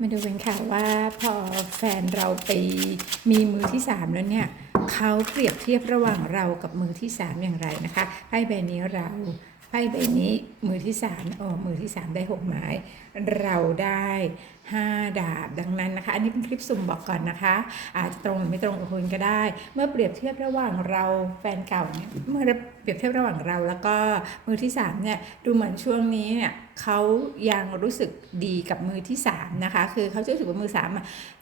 มาดูกันค่ะว่าพอแฟนเราไปมีมือที่สามแล้วเนี่ยเขาเปรียบเทียบระหว่างเรากับมือที่สามอย่างไรนะคะไพ่ใบนี้เรา ใบนี้มือที่สามโอ้มือที่สามได้หกไม้เราได้ห้าดาบดังนั้นนะคะ อันนี้เป็นคลิปสุ่มบอกก่อนนะคะ อาจจะตรงหรือไม่ตรงกับคุณก็ได้ เมื่อเปรียบเทียบระหว่างเราแฟนเก่าเนี่ยเมื่อเปรียบเทียบระหว่างเรา แล้วก็มือที่สามเนี่ยดูเหมือนช่วงนี้เนี่ยเขายังรู้สึกดีกับมือที่สามนะคะ คือเขาจะรู้สึกว่ามือสาม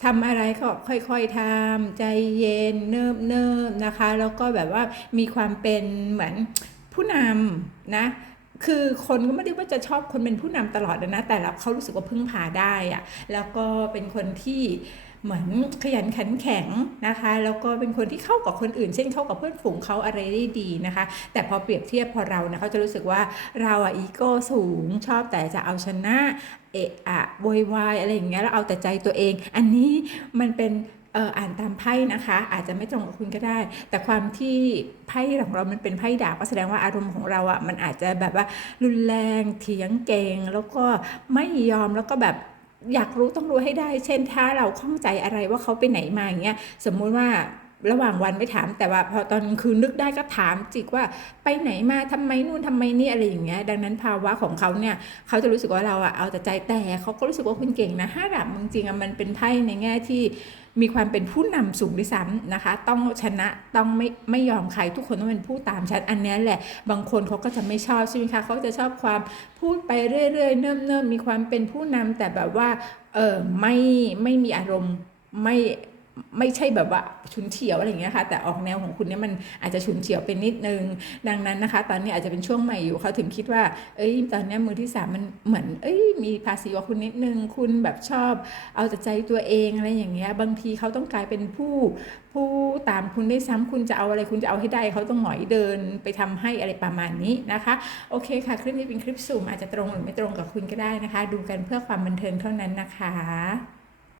ทำอะไรก็ค่อยๆทำใจเย็นเนิบเนิบๆนะคะ แล้วก็แบบว่ามีความเป็นเหมือน ผู้นำนะคือคนก็ไม่ได้ว่าจะชอบคนเป็นผู้นำตลอดนะ แต่เราเขารู้สึกว่าพึ่งพาได้อะแล้วก็เป็นคนที่เหมือนขยันขันแข็งนะคะ แล้วก็เป็นคนที่เข้ากับคนอื่น เช่นเข้ากับเพื่อนฝูงเขาอะไรได้ดีนะคะ แต่พอเปรียบเทียบพอเรานะเขาจะรู้สึกว่าเราอะอีโก้สูงชอบแต่จะเอาชนะเอะอะโวยวายอะไรอย่างเงี้ยแล้วเอาแต่ใจตัวเอง อันนี้มันเป็น อออ่านตามไพ่นะคะ อาจจะไม่ตรงกับคุณก็ได้ แต่ความที่ไพ่ของเรามันเป็นไพ่ดาบก็แสดงว่าอารมณ์ของเราอะ่ะมันอาจจะแบบว่ารุนแรงเถียงเก่ง แล้วก็ไม่ยอมแล้วก็แบบอยากรู้ต้องรู้ให้ได้ เช่นถ้าเราข้องใจอะไรว่าเขาไปไหนมาอย่างเงี้ยสมมุติว่า ระหว่างวันไม่ถามแต่ว่าพอตอนคืนนึกได้ก็ถามจิกว่าไปไหนมาทำไมนู่นทำไมนี่อะไรอย่างเงี้ยดังนั้นภาวะของเขาเนี่ยเขาจะรู้สึกว่าเราอะเอาแต่ใจแต่เขาก็รู้สึกว่าคุณเก่งนะห้าดาบจริงๆอะมันเป็นไพ่ในแง่ที่มีความเป็นผู้นำสูงด้วยซ้ำนะคะ ต้องชนะต้องไม่ไม่ยอมใครทุกคนต้องเป็นผู้ตามฉันอันนี้แหละ บางคนเขาก็จะไม่ชอบใช่ไหมคะเขาจะชอบความพูดไปเรื่อยๆ เนิ่มๆมีความเป็นผู้นำแต่แบบว่าเออไม่ไม่มีอารมณ์ไม่ ไม่ใช่แบบว่าฉุนเฉียวอะไรอย่างเงี้ยค่ะแต่ออกแนวของคุณเนี่ยมันอาจจะฉุนเฉียวเป็นนิดนึง ดังนั้นนะคะ ตอนนี้อาจจะเป็นช่วงใหม่อยู่เขาถึงคิดว่า เอ้ยตอนนี้มือที่สามมันเหมือน เอ้ยมีภาษีกว่าคุณนิดนึง คุณแบบชอบ เอาแต่ใจตัวเองอะไรอย่างเงี้ยบางทีเขาต้องกลายเป็นผู้ผู้ตามคุณได้ซ้ำคุณจะเอาอะไรคุณจะเอาให้ได้เขาต้องหงอยเดินไปทำให้อะไรประมาณนี้นะคะโอเคค่ะคลิปนี้เป็นคลิปสุ่มอาจจะตรงหรือไม่ตรงกับคุณก็ได้นะคะ ดูกันเพื่อความบันเทิงเท่านั้นนะคะ